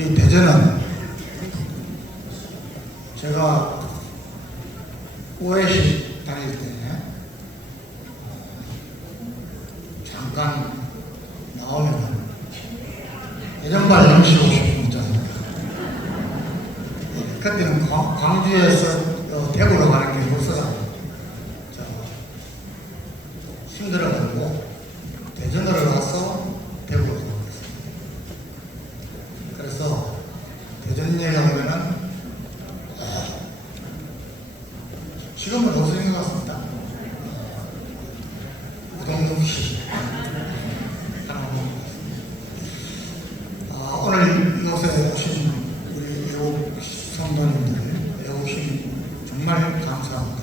우리 대전은 제가 오해시 다닐 때 잠깐 나오면 대전발 넘치고 싶은 있잖아요. 그때는 광주에서 대구로 가는 게 없어서 힘들어가지고 대전으로 가서 대구로 가고 있습니다. 그래서 대전 얘기하면은 지금은 없어진 것 같습니다. 우동동 씨 오늘 이곳에 오신 우리 외국 성도님들, 외국인 정말 감사합니다.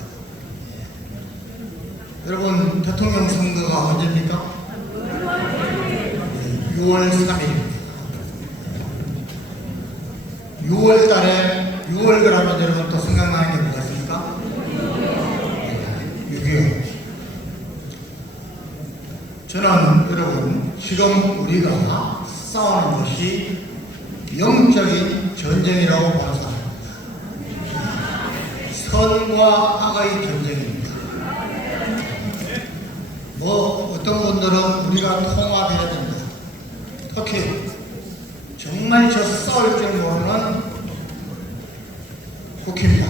여러분, 대통령 선거가 언제입니까? 6월 3일입니다. 6월 달에, 6월 그러면 여러분 또 생각나는 게 뭐가 있습니까? 6.25. 저는 여러분, 지금 우리가 싸우는 것이 영적인 전쟁이라고 보는 사람입니다. 선과 악의 전쟁입니다. 어떤 분들은 우리가 통합해야 된다. 특히 정말 저 싸울 줄 모르는 국회입니다.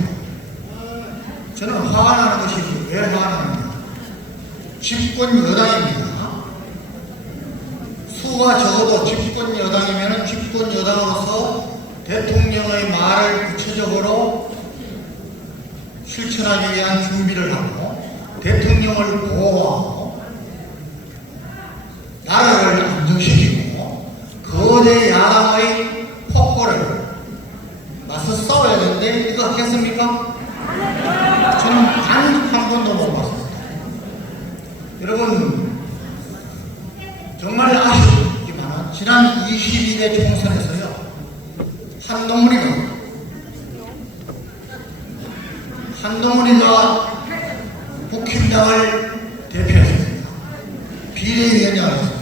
저는 화가 나는 것이 왜 화가 나느냐. 집권 여당입니다. 수가 적어도 집권 여당이면 집권 여당으로서 대통령의 말을 구체적으로 실천하기 위한 준비를 하고 대통령을 보호하고 나라를 안정시키고 거대 야당의 폭거를 맞서 싸워야 되는데 이거 하겠습니까? 저는 단 한 번도 못 봤습니다. 여러분 정말 아쉽지만 지난 22대 총선에서요 한동훈이가 국힘당을 대표했습니다. 비례위원장을 했습니다.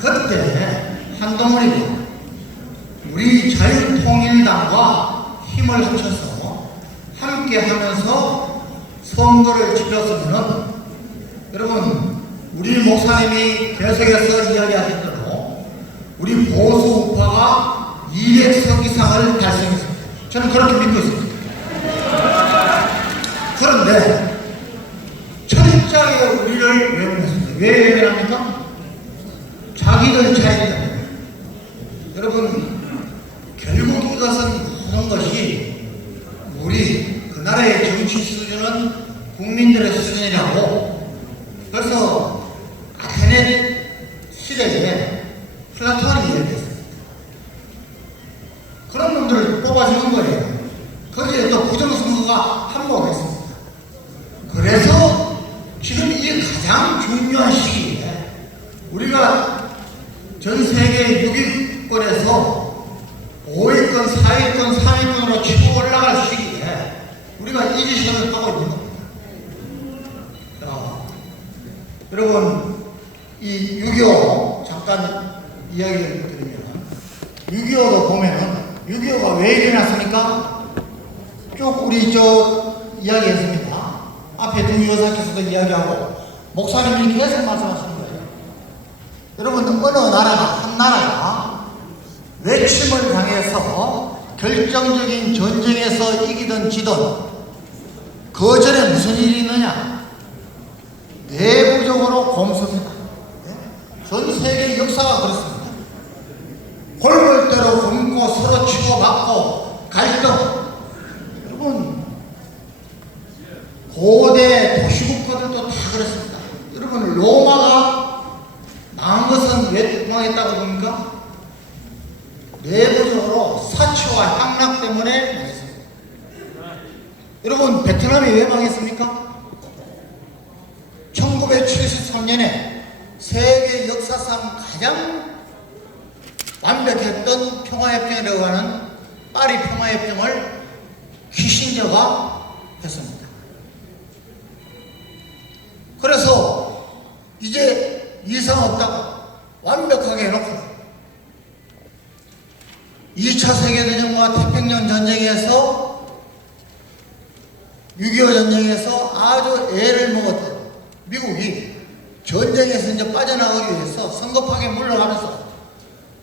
그때 한동훈이가 우리 자유통일당과 힘을 합쳐서 함께 하면서 선거를 치렀으면 여러분 우리 목사님이 계속해서 이야기하신 대로 우리 보수 우파가 200석 이상을 달성했습니다. 저는 그렇게 믿고 있습니다. 그런데 철저하게 우리를 외면했습니다. 왜 외면합니까? 자기들 차이기 때문에. 여러분 결국 이것은 모든 것이 우리 그 나라의 정치 수준은 국민들의 수준이라고 그래서 아테네 시대에 플라톤이 이야기했습니다. 그런 놈들을 뽑아주는 거예요. 거기에 또 부정선거가 한몫했습니다. 그래서 지금 이 가장 중요한 시기에 우리가 전 세계 6위권에서 5위권, 4위권, 3위권으로 치고 올라갈 시기에 우리가 이 짓을 하고 있는 겁니다. 자, 여러분 이 6.25 잠깐 이야기를 드리면 6.25도 보면은 6.25가 왜 일어났습니까? 쭉 우리 이야기했습니다. 앞에 두 여사께서도 이야기하고 목사님이 계속 말씀하시는 거예요. 여러분 어느 나라가 한 나라가 외침을 당해서 결정적인 전쟁에서 이기든 지든 그 전에 무슨 일이 있느냐? 내부적으로 곰습니다. 전 세계 역사가 그렇습니다. 골물대로 굶고 서로 치고받고 갈등. 여러분 고대 도시국가들도 다 그렇습니다. 여러분 로마가 망한 것은 왜 망했다고 봅니까? 내부적으로 사치와 향락 때문에 망했습니다. 여러분 베트남이 왜 망했습니까? 1973년에 세계 역사상 가장 완벽했던 평화협정이라고 하는 파리 평화협정을 키신저가 했습니다. 그래서 이제 이상 없다고 완벽하게 해놓고 2차 세계대전과 태평양 전쟁에서 6.25 전쟁에서 아주 애를 먹었던 미국이 전쟁에서 이제 빠져나가기 위해서 성급하게 물러가면서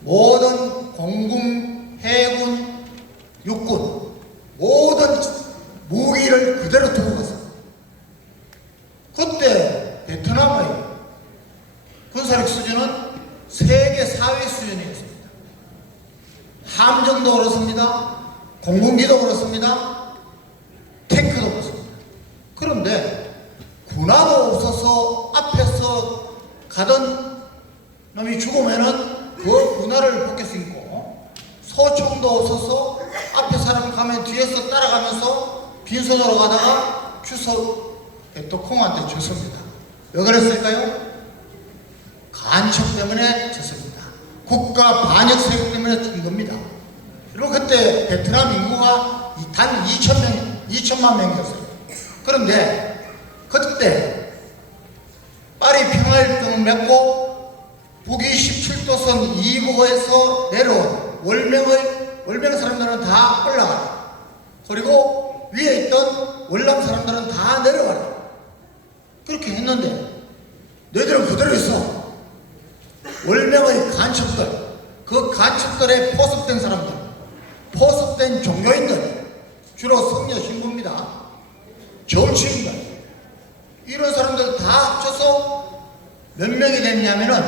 모든 공군, 해군, 육군 모든 무기를 그대로 두고 갔어요. 그때 베트남의 군사력 수준은 세계 4위 수준이었습니다. 함정도 그렇습니다. 공군기도 그렇습니다. 탱크도 그렇습니다. 그런데 군화도 없어서 앞에서 가던 놈이 죽으면은 그 군화를 벗길 수 있고, 소총도 없어서 앞에 사람 가면 뒤에서 따라가면서 빈손으로 가다가 주소 대통령한테 줬습니다. 왜 그랬을까요? 간첩 때문에 졌습니다. 국가 반역 세력 때문에 진 겁니다. 그리고 그때 베트남 인구가 단 2천만 명이었어요. 그런데 그때 파리 평화협정을 맺고 북위 17도선 2호에서 내려온 월명 사람들은 다 올라가라. 그리고 위에 있던 월남 사람들은 다 내려가라. 그렇게 했는데 너희들은 그대로 있어. 월명의 간첩들, 그 간첩들에 포섭된 사람들, 포섭된 종교인들, 주로 성녀 신부입니다. 정치인들, 이런 사람들 다 합쳐서 몇 명이 됐냐면은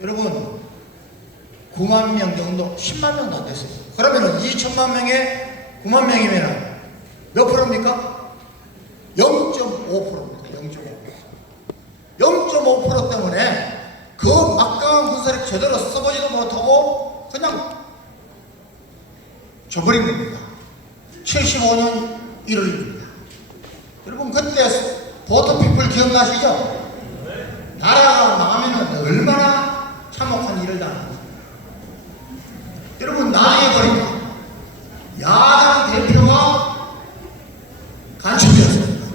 여러분 9만 명 정도, 10만 명도 안 됐어요. 그러면은 2천만 명에 9만 명이면은 몇 프로입니까? 0.5%입니다. 0.5% 때문에 그 막강한 군사력 제대로 써보지도 못하고 그냥 져버린 겁니다. 75년 1월입니다. 여러분 그때 보트피플 기억나시죠? 나라가 망하면 얼마나 참혹한 일을 당합니다. 여러분 나중에 보니까 야당 대표가 간첩이었습니다.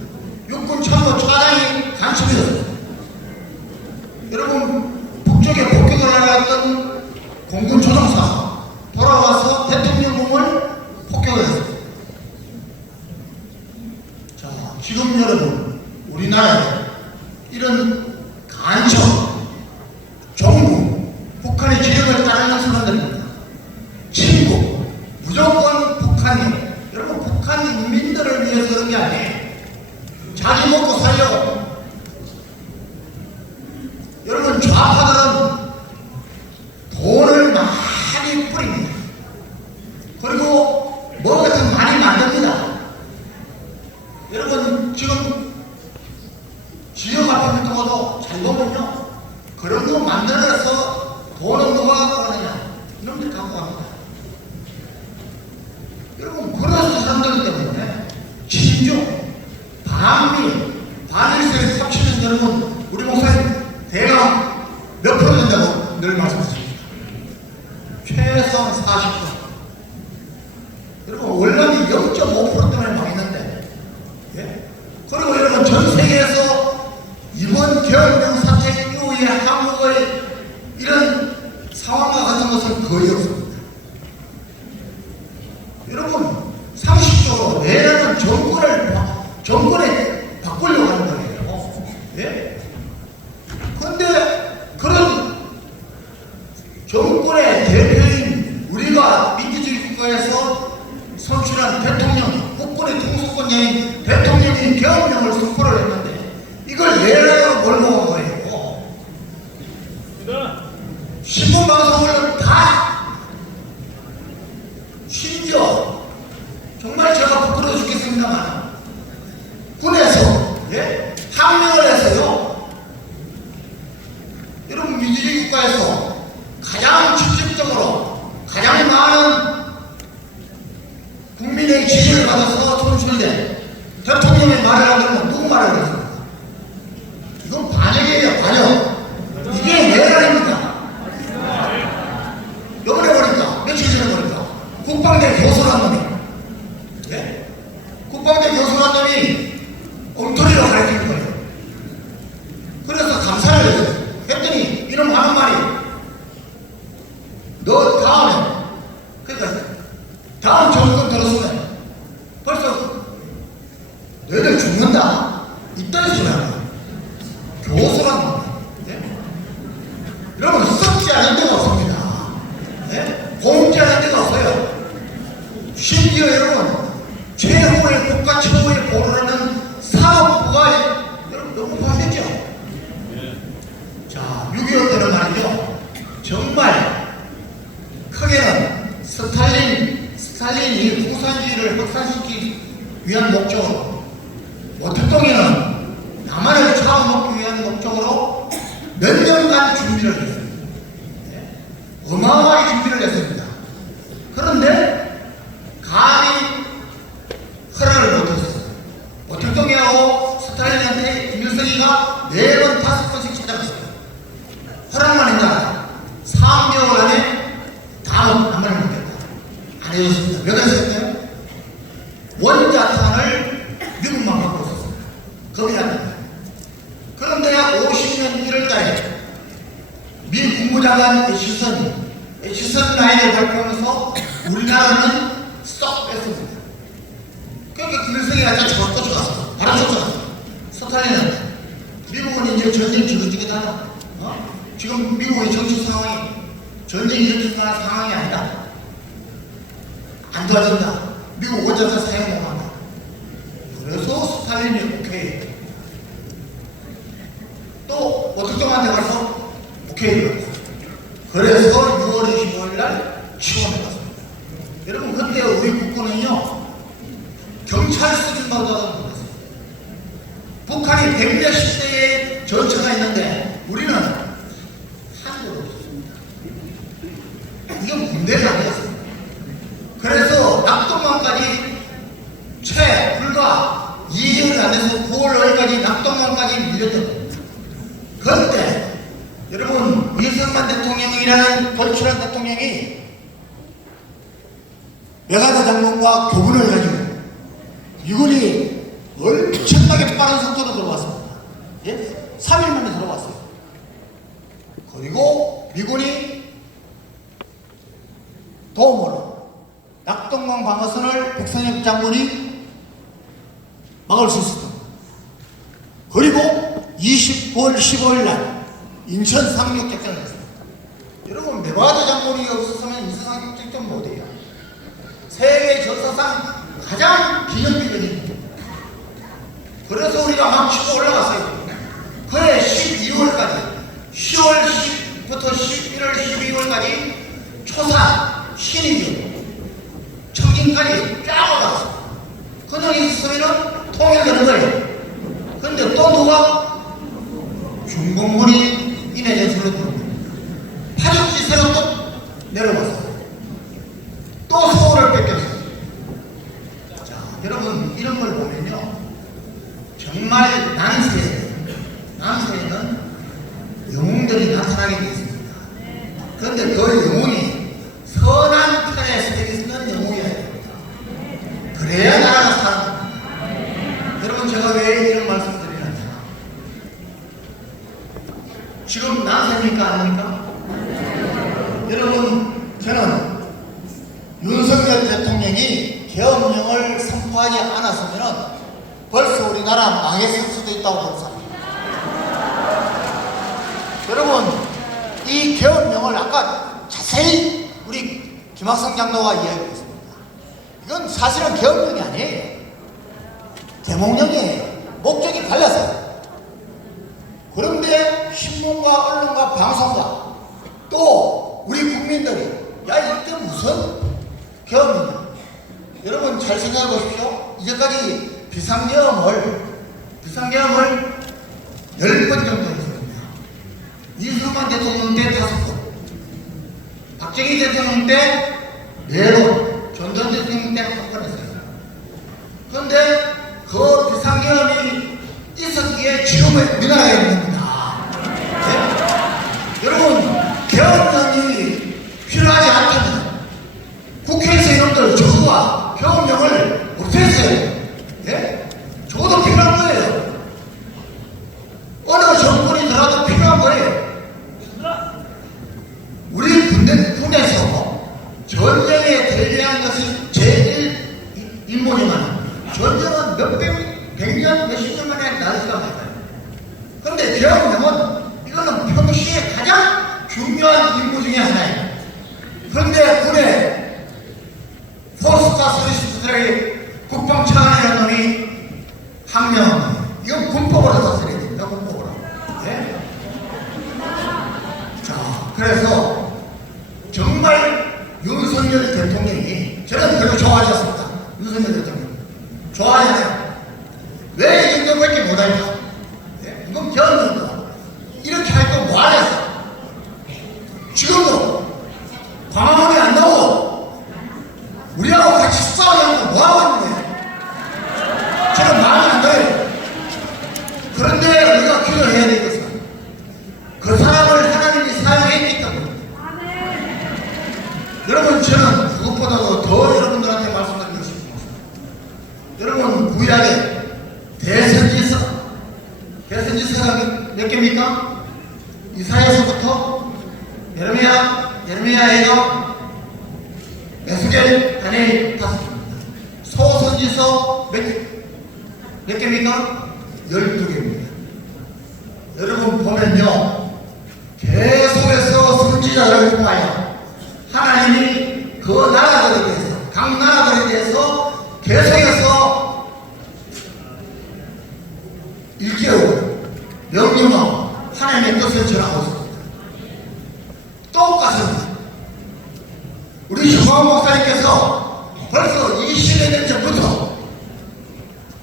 육군 참모 차장이 간첩이었습니다. 여러분 북쪽에 폭격을 하였던 공군 조종사 돌아와서 대통령궁을 폭격을 했습니다. 자, 지금 여러분 우리나라에 이런 간첩, 정부, 북한의 지령을 따르는 사람들입니다. 친구, 무조건 북한이, 여러분 북한 인민들을 위해서 그런 게 아니에요. 자기 먹고 살려고. 여러분 좌파들은 돈을 많이 뿌립니다. 그리고 뭐 같은 많이 만듭니다. 여러분 지금 지역 아파트 통화도 잘 보면요, 그런 거 만들어서 돈은 누가 갖고 가느냐? 이놈들 갖고 갑니다. 여러분 그런 사람들 때문에 친중, 반미, 반일세 합치면 여러분 우리 목사님 대강 몇 프로 된다고 늘 말씀하십니다. 최소한 40%. 여러분 월남이 0.5% 때문에 망했는데, 예? 그리고 여러분 전 세계에서 이번 계엄령 사태 이후에 한국의 이런 상황과 같은 것은 거의 없습니다. 여러분 상식적으로 내라는 정권에 바꾸려고 하는 거예요. 예? 그런데 그런 정권의 대표인 우리가 민주주의 국가에서 선출한 대통령, 국군의 통수권자인 대통령이 계엄령을 선포를 했는데 이걸 내라고 몰고 온 거예요. 신문방송을 다, 심지어 정말 제가 부끄러워 죽겠습니다만 군에서, 예? 항명을 해서요, 여러분 민주주의 국가에서 가장 직접적으로 가장 많은 국민의 지지를 받아서 선출된 대통령의 말을 안 들으면 누구 말을 했습니까? 이건 반역이에요, 반역. 이게 내란입니다. 요번에 보니까, 며칠 전에 보니까 국방대 교수란 놈이, 예? 국방대 교수란 놈이 엉터리로 가르치는 거예요. 그래서 감사를 했어요. 했더니 이놈 하는 말이, 너 다음에 사회주의를 확산시키기 위한 목적으로, 모택동에는 남한을 잡아먹기 위한 목적으로 몇 년간 준비를 했습니다. 어마어마하게 준비를 했습니다. 그런데 감히 허락을 못했어요. 모택동이하고 스탈린한테 김일성이가 4번 5번씩 찾아갔어요. 허락만 했다. 3개월 안에 다음 한번을 못했다. 안 해줬습니다. 왜 그랬을까요? 원자탄을 미국만 갖고 있었습니다. 겁이 났습니다. 그런데 50년 1월달에 미 국무장관 애치선 라인을 발표하면서 우리나라는 쏙 뺐습니다. 그러니까 김일성이 아주 저거 쫓아갔어. 바로 쫓아갔어. 스탈린한테. 미국은 이제 전쟁 지긋지긋하다. 지금 미국의 정치 상황이 전쟁이 일어날 상황이 아니다. 안 도와준다. 미국 원자탄 사용 못 한다. 그래서 스탈린이 오케이. 또 모택동한테 가서 오케이를 받았어요. 그래서 6월 25일 날 지원을 받습니다. 여러분, 그때 우리 국군은요, 경찰 수준보다도 못했어요. 북한이 100몇십 대의 전차가 있는데 우리는 한도 없었습니다. 이건 군대가 아니었습니다. 그래서 낙동강까지 불과 2개월이 안 돼서 9월 5일까지 낙동강까지 밀렸던 겁니다. 그런데 여러분, 이승만 대통령이라는 걸출한 대통령이 메가더 장군과 교분을 가지고 미군이 엄청나게 빠른 속도로 들어왔습니다. 3일 만에 들어왔어요. 그리고 미군이 도움으로 낙동강 방어선을 백선엽 장군이 막을 수 있었다. 그리고 29월 15일 날 인천 상륙작전을 했습니다. 여러분, 메가더 장군이 없었으면 인천 상륙작전 못해요. 세계 전사상 가장 기념비전입니다. 그래서 우리가 막 치고 올라갔어요. 그해 12월까지 10월 10부터 11월 12월까지 초산, 신의주, 청진까지 쫙 올라갔어요. 그놈이 있으면 통일되는 거예요. 그런데 또 누가? 중공군이 인해 전술로 들어옵니다. 파죽지세로 또 내려왔어요. 또 서울을 뺏겼어요. 자, 여러분, 이런 걸 보면요, 정말 난세에는 영웅들이 나타나게 되어 있습니다. 그런데 그 영웅이 선한 편에 서 있는 영웅이어야 됩니다. 그래야 나라가 사는 겁니다. 여러분, 제가 왜 이런 말씀 드리는지, 지금 난세입니까 아닙니까? 여러분, 저는 윤석열 대통령이 계엄령을 선포하지 않았으면 벌써 우리나라 망했을 수도 있다고 봅니다. 여러분, 이 계엄령을 아까 자세히 우리 김학성 장로가 이야기했습니다. 이건 사실은 계엄령이 아니에요. 대목령이에요. 목적이 달라서요. 그런데 신문과 언론과 방송과 또 우리 국민들이, 야, 이때 무슨 계엄이냐. 여러분, 잘 생각해 보십시오. 이제까지 비상계엄을 10번 정도 했습니다. 이승만 대통령 때 5번, 박정희 대통령 때 4번, 전전 대통령 때 1번 했어요. 그런데 그 비상계엄이 있었기에 지금의 우리나라에 있는 겁니다. 네? 여러분, 계엄령이 필요하지 않다면 국회에서 이놈들 저거와 계엄령을 없앴어요. 예? 저것도 필요한 거예요. 어느 정권이 들어도 필요한 거예요. 우리 군에서 전쟁에 대비하는 것이 제일 임무지만 전쟁은 백년, 몇십 년 만에 나지가 말아요. 그런데 계엄령은 이거는 평시에 가장 중요한 임무 중에 하나예요. 그런데 군에 포스타 서리스트들의 국방차관이라는 놈이 항명한 거예요. 이건 군법으로 다스려야 됩니다. 군법으로. 네? 자, 그래서 정말 윤석열 대통령이, 저는 별로 좋아하셨습니다. 윤석열 좋아하잖아요. 왜 이 정도밖에 못할까? 예? 이건 배웠는다. 이렇게 할 거 뭐 하겠어? 지금도 광화문에 안 나오고 우리하고 같이 싸우려고 뭐 하고 있는 거예요? 저는 마음이 안 가요. 그런데 우리가 기도해야 되겠어. 그 사람을 하나님이 사용했기 때문에. 여러분, 저는 그것보다도 더 여러분들한테 말씀드리고 싶습니다. 여러분, 구약에 대선지서가 몇 개입니까? 이사야서부터 예레미야에서 에스겔, 다니엘 5개입니다. 소선지서 몇 개입니까? 12개입니다. 여러분 보면요, 계속해서 선지자를 통하여 하나님이 그 나라들에 대해서, 각 나라들에 대해서 계속해서 일깨우고 명령하고 하나님의 뜻을 전하고 있습니다. 똑같습니다. 우리 휴강 목사님께서 벌써 20년 전부터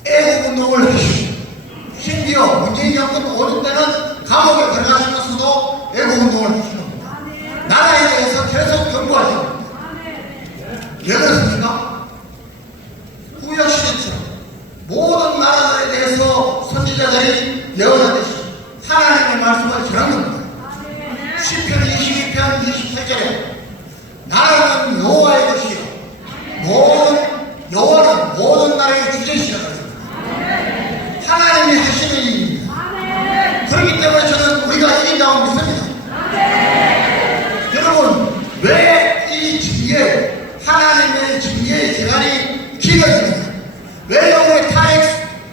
애국운동을 하시고, 심지어 문재인 정권 오는 때는 감옥에 들어가시면서도 애국운동을 하시는 겁니다. 나라에 대해서 계속 경고하시는 겁니다. 왜 그렇습니까? 구약시대처럼 모든 나라들에 대해서 선지자들이 예언하듯이 하나님의 말씀을 전한 겁니다. 시편 22편 28절에 나라는 여호와의 것이요 여호와는 모든 나라의 주제시라 그랬습니다. 하나님이 하시는 일입니다. 그렇기 때문에 저는 우리가 이긴다고 믿습니다. 여러분, 왜 이 징계, 하나님의 징계의 재단이 길어집니까? 왜 여러분의 타엑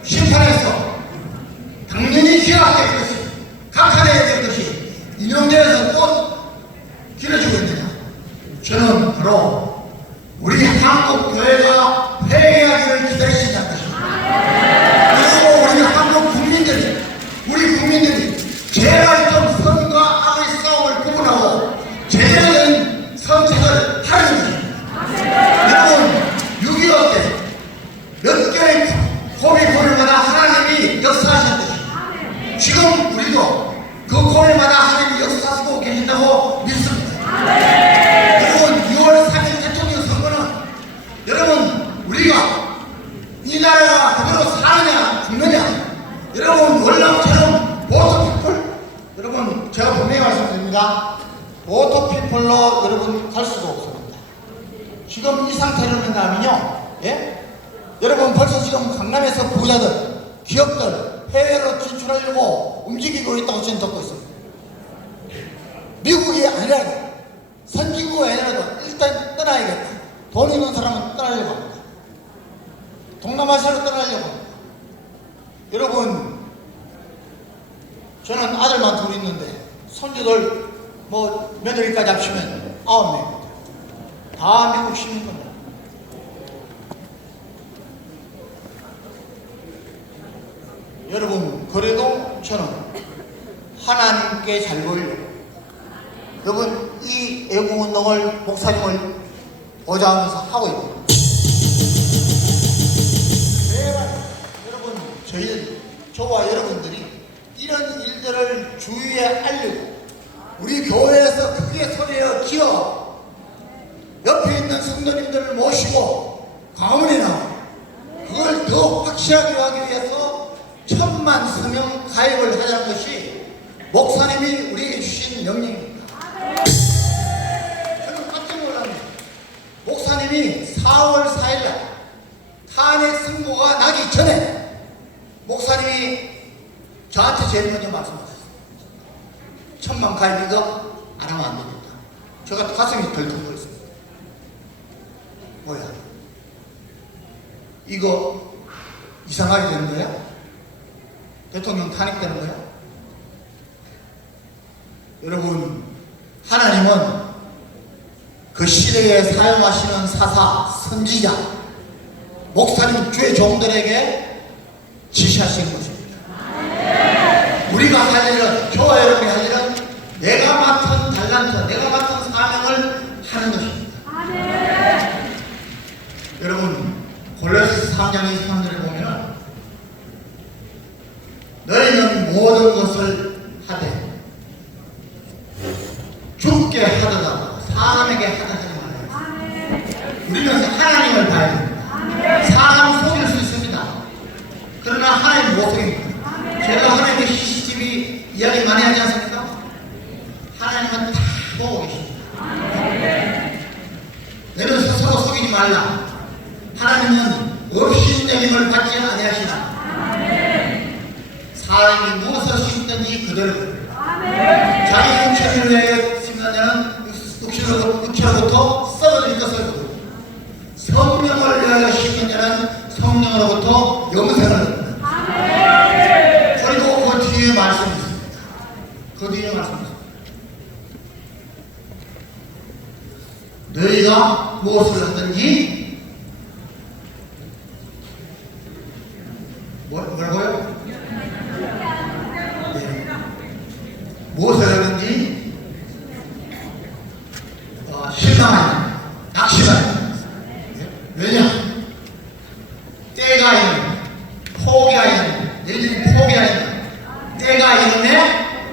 심판에서 당연히 기각될 것이, 각하해야 될 것이 인용되어서 또 길어지고 있느냐? 저는 바로 우리 한국 교회가 회개하기를 기다리신다는 것입니다. 그리고 우리 한국 국민들이, 우리 국민들이 죄가 있던 선과 악의 싸움을 구분하고 제대로 된 선택을 하는 것입니다. 여러분, 6.25 때 몇 개의 고비고비마다 하나님이 역사하셨듯이 지금 우리도 그 고비마다 하나님이 역사하시고 계신다고 믿습니다. 여러분, 6월 3일 대통령 선거는 여러분, 우리가 이 나라가 그대로 사느냐 죽느냐, 여러분 월남처럼 보토피플, 여러분 제가 분명히 말씀드립니다. 보토피플로 여러분 갈 수가 없습니다. 지금 이 상태로 맨나면요, 예? 여러분 벌써 지금 강남에서 부자들, 기업들 해외로 진출하려고 움직이고 있다고 저는 듣고 있습니다. 미국이 아니라도, 선진국이 아니라도 일단 떠나야겠다. 돈 있는 사람은 떠나려고 합니다. 동남아시아로 떠나려고 합니다. 여러분, 저는 아들만 둘 있는데 손주들 뭐 며느리까지 합치면 9명입니다. 다 미국 시민입니다. 여러분, 그래도 저는 하나님께 잘 보이려고, 여러분 이 애국운동을 목사님을 보좌하면서 하고 있습니다. 제발 여러분, 저와 여러분들이 이런 일들을 주위에 알리고 우리 교회에서 크게 소리에 기어 옆에 있는 성도님들을 모시고 광화문에 나와 그걸 더 확실하게 하기 위해서 1000만 서명 가입을 하자는 것이 목사님이 우리에게 주신 명령입니다. 저는 깜짝 놀랍니다. 목사님이 4월 4일날 탄핵 선고가 나기 전에 목사님이 저한테 제일 먼저 말씀하셨어요. 1000만 가입 이거 안 하면 안 되겠다. 제가 가슴이 덜컹거렸습니다. 뭐야? 이거 이상하게 되는 거야? 대통령 탄핵되는 거야? 여러분, 하나님은 그 시대에 사용하시는 사사, 선지자, 목사님, 주의 종들에게 지시하시는 것입니다. 우리가 할 일은, 저와 여러분이 할 일은 내가 맡은 달란트, 내가 맡은 사명을 하는 것입니다. 여러분, 골로새 3장 23절에 죽게 하더라도 사람에게 하더라도 우리는 하나님을 봐야 됩니다. 사람 속일 수 있습니다. 그러나 하나님 못 속입니다. 제가 하나님의 CCTV 이야기 많이 하지 않습니까? 하나님은 다 보고 계십니다. 너는 스스로 속이지 말라. 하나님은 업신여김을 받지 아니하시나. 사람이 무엇을 심든지 그대로 자기 육체를 위하여 심는 자는 육체로부터 썩어질 것을 거두고 성령을 위하여 심는 자는 성령으로부터 영생을 얻는다. 그리고 그 뒤에 말씀이 있습니다. 그 뒤에 말씀이 있습니다. 너희가 무엇을 하든지 뭐라고요? 네. 무엇을 하든지 실망하니 낙심하니. 왜냐? 때가 이르면 포기하니 너희들이 포기하니 때가 이르면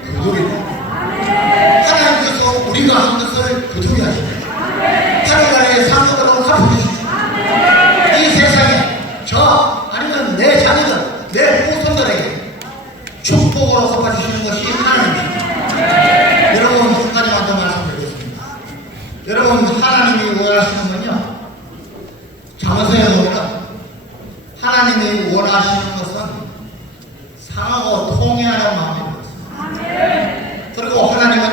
그들이다. 하나님께서 우리가 한 것을 그들이 하십니다. 하늘나라의 상급으로 갚아주십시오. 이 세상에 저 아니면 내 자녀들 내 후손들에게 축복으로 갚아주시는 것이 하나님입니다. 여러분 한 가지만 더 말씀드리겠습니다. 여러분 하나님이 원하시는 건요, 잠언서에 보면 하나님이 원하시는 것은 상하고 통회하는 마음입니다. 그리고 하나님은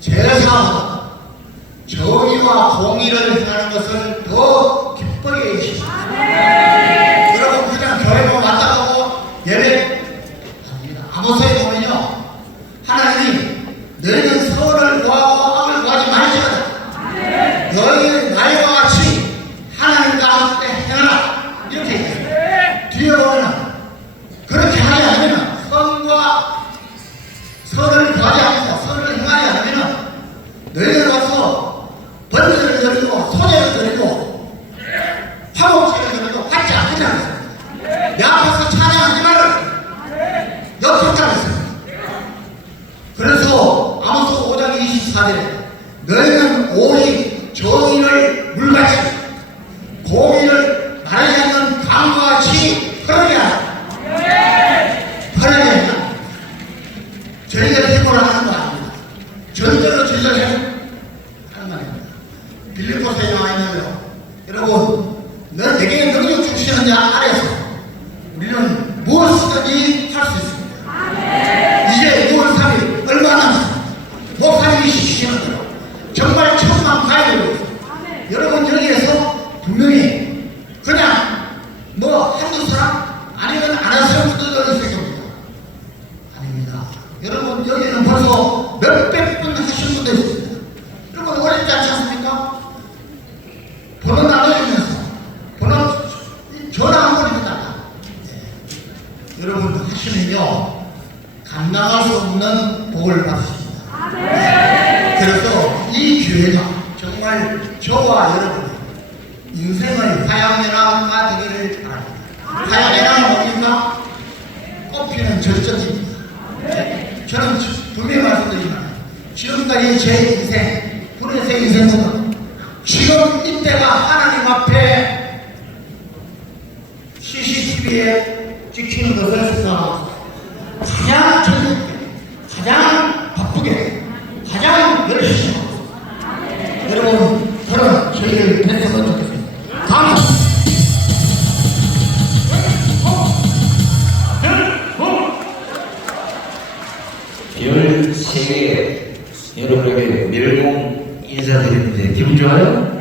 제사보다 정의와 공의를 행하는 것을 더 기쁘게 여기십니다. 여러분 그냥 교회만 왔다 가고 예배 아닙니다. 아모스에 보면요, 하나님이 너희는 선을 구하고 악을 구하지 말지어다. 너희는 나이와 같이 하나님과 함께 행하라. 이렇게 얘기해요. 뒤에 보면 그렇게 하지 않으면 선을 구하지 않고 선을 행하지 않으면 너희들로서 번제를 드리고 소제를 드리고 화목제를 드리고 받지 않지 않습니다. 내 앞에서 찬양하지 말라. 역설자가 있습니다. 그래서 아모스 5장 24절에 너희는 오직 정의를 물같이 공의를 말하지 않는 강과 같이 흐르게 하라. 흐르게 하라. 저희가 대보를 하는 거 아닙니다. 절대로 저희가 하는 말입니다. 빌립보서에 나와 있는데요, 여러분 내게 능력 주시는 자 아래서 우리는 무엇이든지 할 수 있습니다. 이제 6월 3일 얼마 남았습니다. 목사님이 시키시는 대로 정말 천만 가야 되고 있습니다. 여러분 여기에서 분명히 그냥 한두 사람 아니면 안 한 사람들도 있을 겁니다. 아닙니다. 여러분 여기는 벌써 몇백 분 하신 분도 있습니다. 여러분 어렵지 않지 않습니까? 번호 나눠주면서 전화 한 번입니다. 네. 여러분 하시면요 감당할 수 없는 복을 받으십니다. 그래서 이 기회가 정말 저와 여러분의 인생의 화양연화가 되기를 바랍니다. 화양연화는 뭡니까? 꽃피는 절정입니다. 네. 저는 분명히 말씀드리지만 지금까지 제 인생, 군에서의 인생은 지금 이때가 하나님 앞에 CCTV에 찍히는 것을 생각하고 가장 즐겁게, 가장 바쁘게, 가장 열심히 하고 여러분 그런 저희를 뵀으면 좋겠습니다. 감사합니다. 13개 여러분에게 멸공 인사드리는데 기분 좋아요?